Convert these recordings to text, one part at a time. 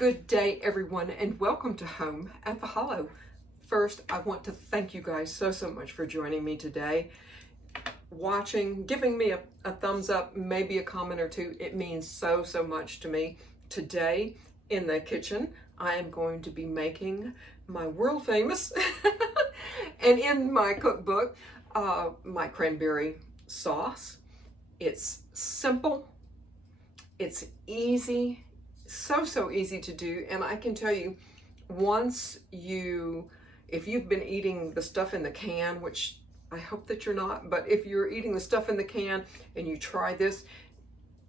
Good day, everyone, and welcome to Home at the Hollow. First, I want to thank you guys so much for joining me today. Watching, giving me a thumbs up, maybe a comment or two. It means so much to me. Today, in the kitchen, I am going to be making my world famous, and in my cookbook, my cranberry sauce. It's simple, it's easy, so easy to do, and I can tell you, if you've been eating the stuff in the can, which I hope that you're not, but if you're eating the stuff in the can and you try this,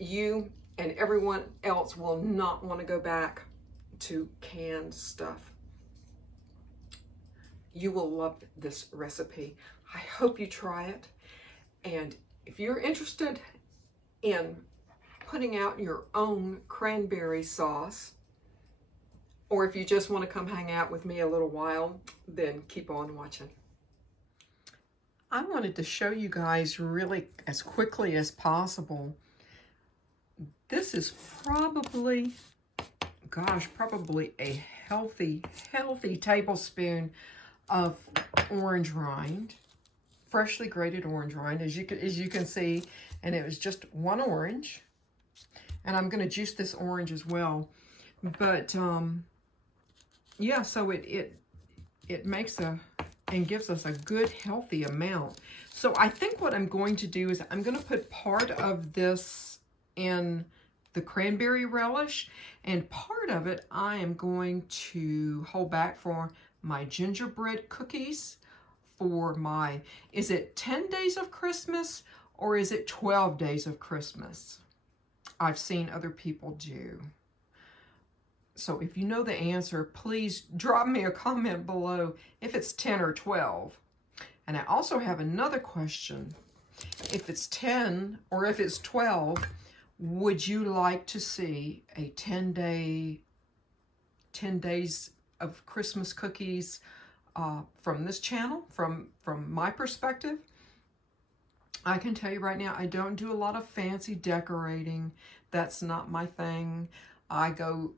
you and everyone else will not want to go back to canned stuff. You will love this recipe. I hope you try it, and if you're interested in putting out your own cranberry sauce, or if you just want to come hang out with me a little while, then keep on watching. I wanted to show you guys really as quickly as possible. This is probably a healthy tablespoon of orange rind, freshly grated orange rind, as you can see, and it was just one orange. And I'm going to juice this orange as well. But yeah, so it makes and gives us a good healthy amount. So I think what I'm going to do is I'm going to put part of this in the cranberry relish, and part of it I am going to hold back for my gingerbread cookies for my, is it 10 days of Christmas or is it 12 days of Christmas? I've seen other people do. So if you know the answer, please drop me a comment below if it's 10 or 12. And I also have another question. If it's 10 or if it's 12, would you like to see a 10 days of Christmas cookies from this channel, from my perspective? I can tell you right now, I don't do a lot of fancy decorating. That's not my thing. I go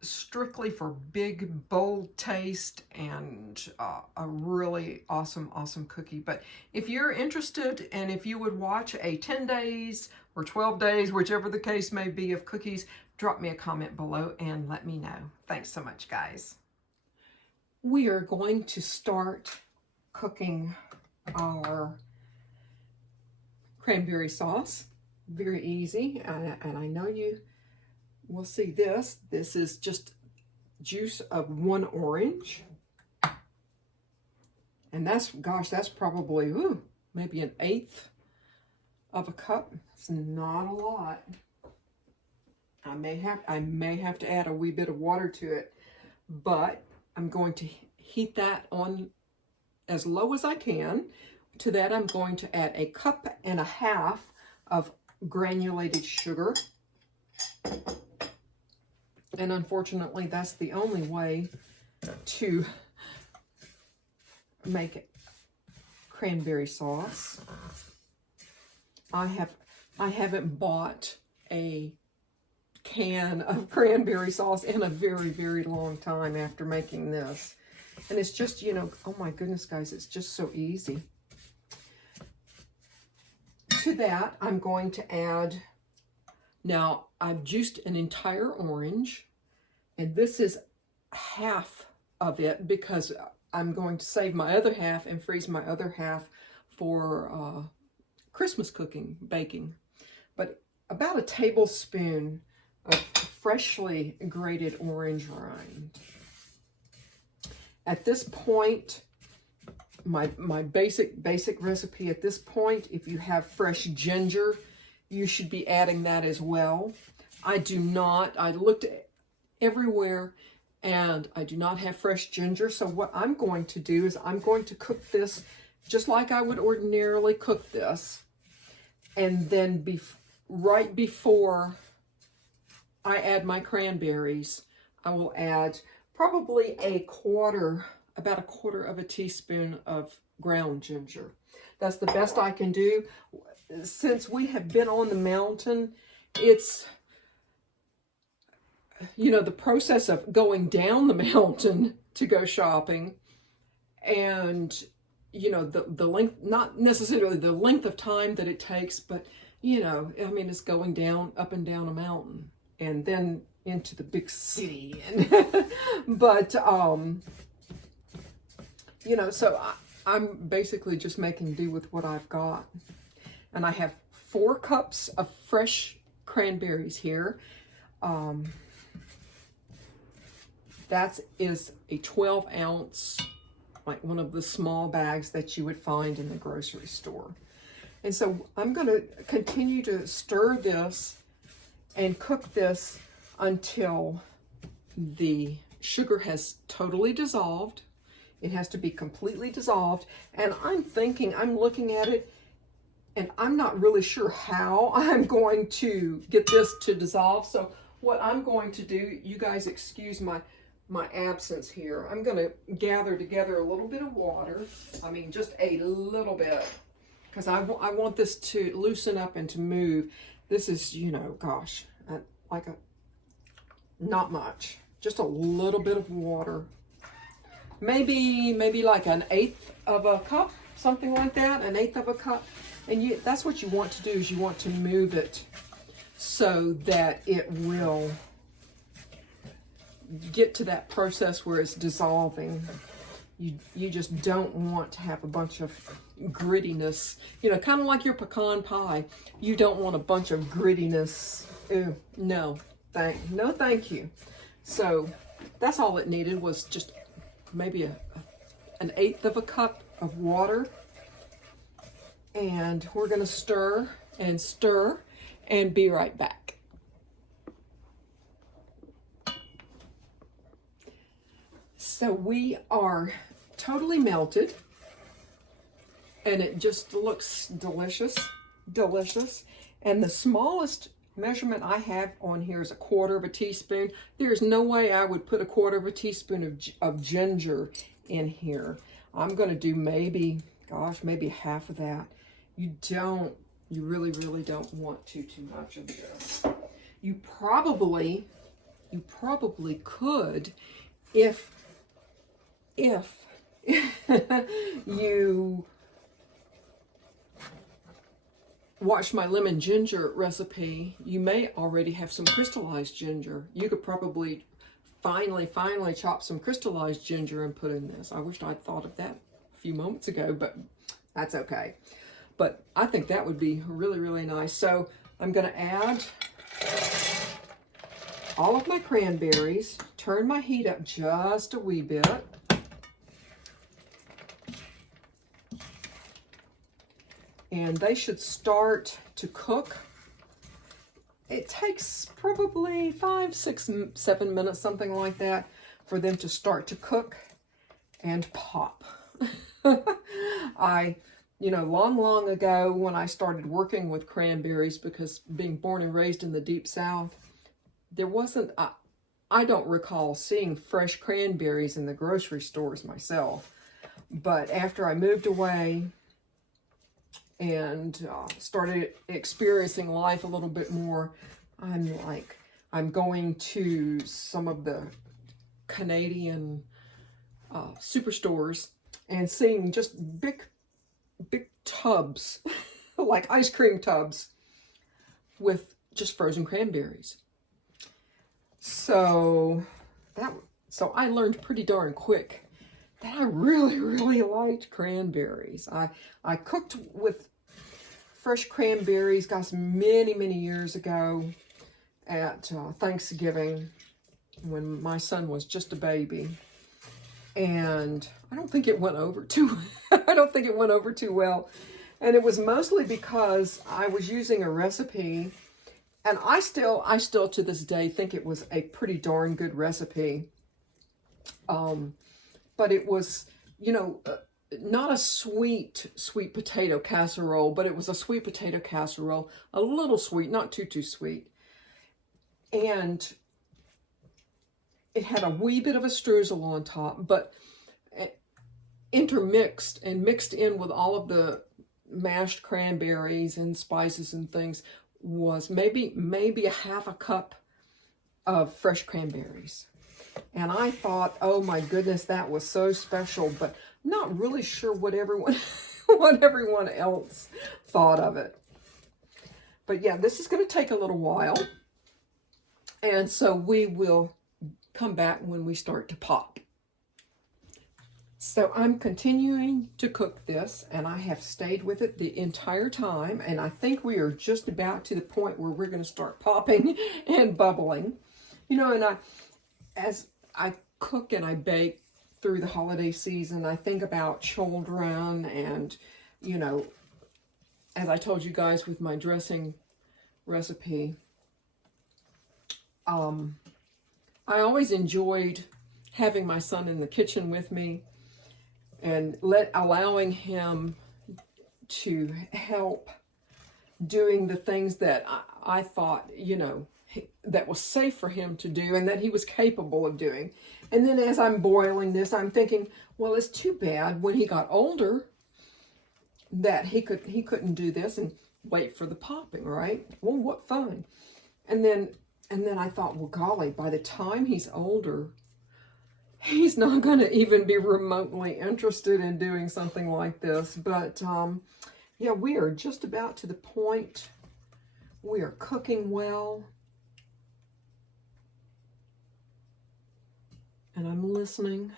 strictly for big, bold taste and a really awesome cookie. But if you're interested, and if you would watch a 10 days or 12 days, whichever the case may be, of cookies, drop me a comment below and let me know. Thanks so much, guys. We are going to start cooking our cranberry sauce. Very easy, and I know you will see this. This is just juice of one orange, and that's probably maybe 1/8 of a cup. It's not a lot. I may have to add a wee bit of water to it, but I'm going to heat that on as low as I can. To that, I'm going to add 1.5 cups of granulated sugar. And unfortunately, that's the only way to make cranberry sauce. I haven't bought a can of cranberry sauce in a very long time after making this. And it's just, oh my goodness, guys, it's just so easy. To that, I'm going to add, now I've juiced an entire orange, and this is half of it because I'm going to save my other half and freeze my other half for Christmas baking. But about a tablespoon of freshly grated orange rind. At this point, my basic recipe at this point, if you have fresh ginger, you should be adding that as well. I do not. I looked everywhere and I do not have fresh ginger. So what I'm going to do is I'm going to cook this just like I would ordinarily cook this. And then right before I add my cranberries, I will add probably about a quarter of a teaspoon of ground ginger. That's the best I can do. Since we have been on the mountain, it's you know, the process of going down the mountain to go shopping, and, you know, the length, not necessarily the length of time that it takes, but, you know, I mean, it's going down, up and down a mountain, and then into the big city. And but, you know, so I'm basically just making do with what I've got. And I have 4 cups of fresh cranberries here. That is a 12-ounce, like one of the small bags that you would find in the grocery store. And so I'm going to continue to stir this and cook this until the sugar has totally dissolved. It has to be completely dissolved. And I'm thinking, I'm looking at it, and I'm not really sure how I'm going to get this to dissolve. So what I'm going to do, you guys excuse my absence here. I'm going to gather together a little bit of water. I mean, just a little bit, because I want this to loosen up and to move. This is, you know, gosh, not much. Just a little bit of water. Maybe like 1/8 of a cup, something like that, 1/8 of a cup. And that's what you want to do, is you want to move it so that it will get to that process where it's dissolving. You just don't want to have a bunch of grittiness. You know, kind of like your pecan pie. You don't want a bunch of grittiness. Ew, no, thank you. So that's all it needed, was just maybe 1/8 of a cup of water. And we're going to stir and stir and be right back. So we are totally melted, and it just looks delicious, delicious. And the smallest measurement I have on here is 1/4 teaspoon. There's no way I would put 1/4 teaspoon of ginger in here. I'm going to do maybe half of that. You really, really don't want too much of this. You probably could, if you watched my lemon ginger recipe, you may already have some crystallized ginger. You could probably finally chop some crystallized ginger and put in this. I wished I'd thought of that a few moments ago, but that's okay. But I think that would be really, really nice. So I'm going to add all of my cranberries, turn my heat up just a wee bit. And they should start to cook. It takes probably 5, 6, 7 minutes, something like that, for them to start to cook and pop. You know, long ago when I started working with cranberries, because being born and raised in the Deep South, there wasn't, I don't recall seeing fresh cranberries in the grocery stores myself. But after I moved away and started experiencing life a little bit more, I'm going to some of the Canadian superstores and seeing just big tubs, like ice cream tubs, with just frozen cranberries. So I learned pretty darn quick that I really, really liked cranberries. I cooked with fresh cranberries, gosh, many years ago at Thanksgiving, when my son was just a baby. And I don't think it went over too well. And it was mostly because I was using a recipe, and I still to this day think it was a pretty darn good recipe. But it was, you know, not a sweet potato casserole, but it was a sweet potato casserole, a little sweet, not too sweet. And it had a wee bit of a streusel on top, but intermixed and mixed in with all of the mashed cranberries and spices and things was maybe a half a cup of fresh cranberries. And I thought, oh my goodness, that was so special, but not really sure what everyone, what everyone else thought of it. But yeah, this is going to take a little while. And so we will come back when we start to pop. So I'm continuing to cook this, and I have stayed with it the entire time. And I think we are just about to the point where we're going to start popping and bubbling. You know, and as I cook and I bake through the holiday season, I think about children and, you know, as I told you guys with my dressing recipe, I always enjoyed having my son in the kitchen with me and allowing him to help doing the things that I thought, you know, that was safe for him to do and that he was capable of doing. And then as I'm boiling this, I'm thinking, well, it's too bad when he got older that he couldn't do this and wait for the popping, right? Well, what fun. And then I thought, well, golly, by the time he's older, he's not going to even be remotely interested in doing something like this. But yeah, we are just about to the point. We are cooking well. And I'm listening.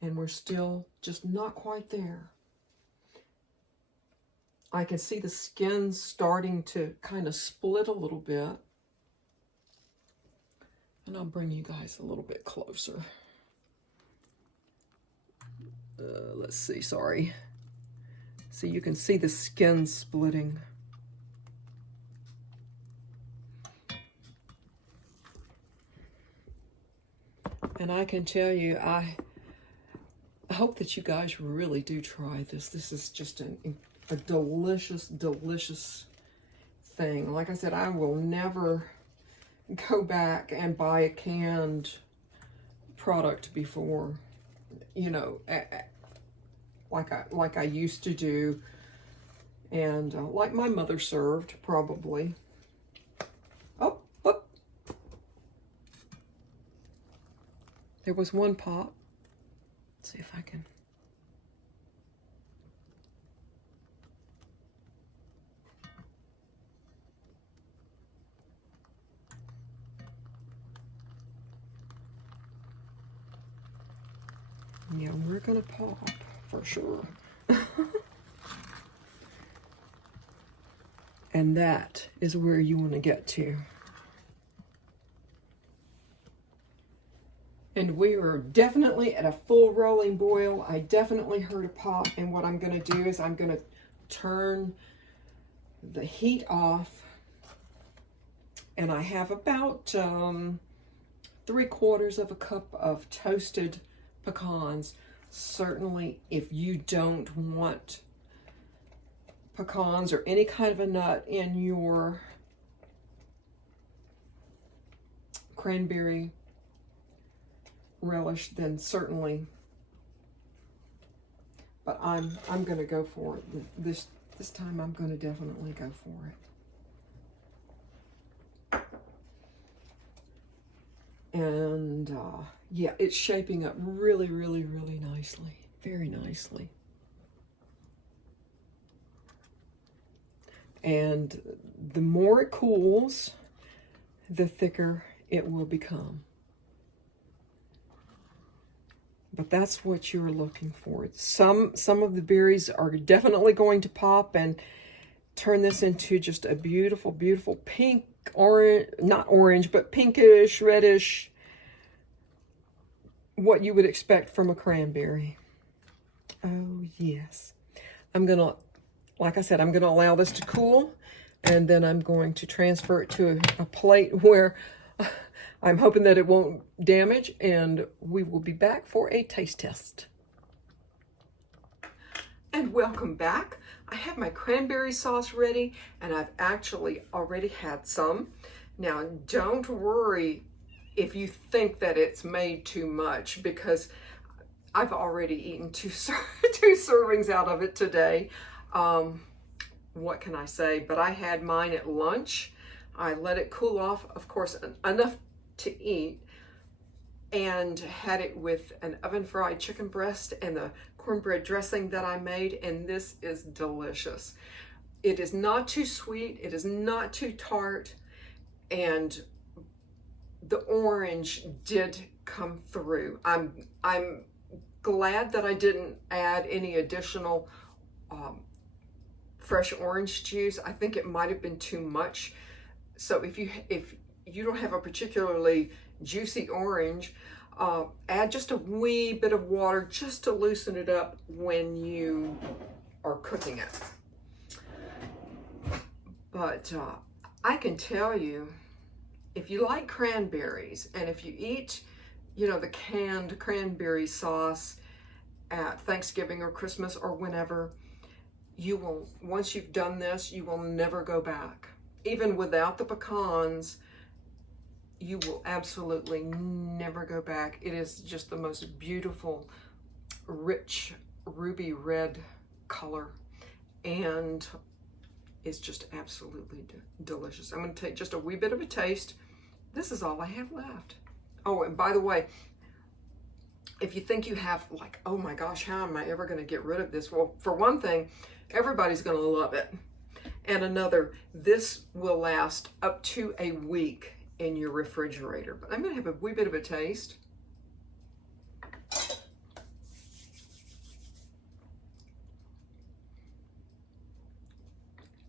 And we're still just not quite there. I can see the skin starting to kind of split a little bit. And I'll bring you guys a little bit closer. Let's see, sorry. So you can see the skin splitting. And I can tell you, I hope that you guys really do try this. This is just a delicious, delicious thing. Like I said, I will never go back and buy a canned product before, you know, like I used to do, and like my mother served, probably. Oh, oh. There was one pop. Let's see if I can. Yeah, we're gonna pop for sure. And that is where you want to get to. And we are definitely at a full rolling boil. I definitely heard a pop, and what I'm going to do is I'm going to turn the heat off, and I have about 3/4 of a cup of toasted pecans. Certainly, if you don't want pecans or any kind of a nut in your cranberry relish, then certainly. But I'm going to go for it. This time I'm going to definitely go for it. And yeah, it's shaping up really, really, really nicely. Very nicely. And the more it cools, the thicker it will become. But that's what you're looking for. Some of the berries are definitely going to pop and turn this into just a beautiful, beautiful pink, orange, not orange, but pinkish, reddish, what you would expect from a cranberry. Oh, yes. I'm going to, like I said, I'm going to allow this to cool, and then I'm going to transfer it to a plate where I'm hoping that it won't damage, and we will be back for a taste test. And welcome back. I have my cranberry sauce ready, and I've actually already had some. Now, don't worry if you think that it's made too much, because I've already eaten two servings out of it today. What can I say? But I had mine at lunch. I let it cool off, of course, enough to eat, and had it with an oven fried chicken breast and the cornbread dressing that I made, and this is delicious. It is not too sweet, it is not too tart, and the orange did come through. I'm glad that I didn't add any additional fresh orange juice. I think it might have been too much. So if you don't have a particularly juicy orange, add just a wee bit of water just to loosen it up when you are cooking it. But I can tell you, if you like cranberries, and if you eat, you know, the canned cranberry sauce at Thanksgiving or Christmas or whenever, you will, once you've done this, you will never go back. Even without the pecans, you will absolutely never go back. It is just the most beautiful, rich, ruby red color, and it's just absolutely delicious. I'm going to take just a wee bit of a taste. This is all I have left. Oh, and by the way, if you think you have, like, oh my gosh, how am I ever going to get rid of this? Well, for one thing, everybody's going to love it. And another, this will last up to a week in your refrigerator. But I'm going to have a wee bit of a taste.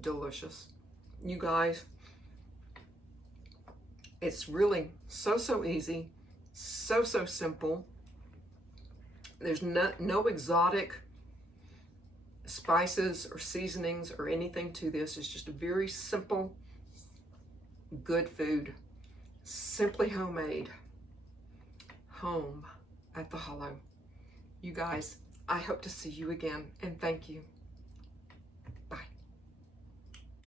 Delicious. You guys, it's really so easy, so simple. There's no exotic spices or seasonings or anything to this. It's just a very simple, good food, simply homemade, home at the Hollow. You guys, I hope to see you again, and thank you. Bye.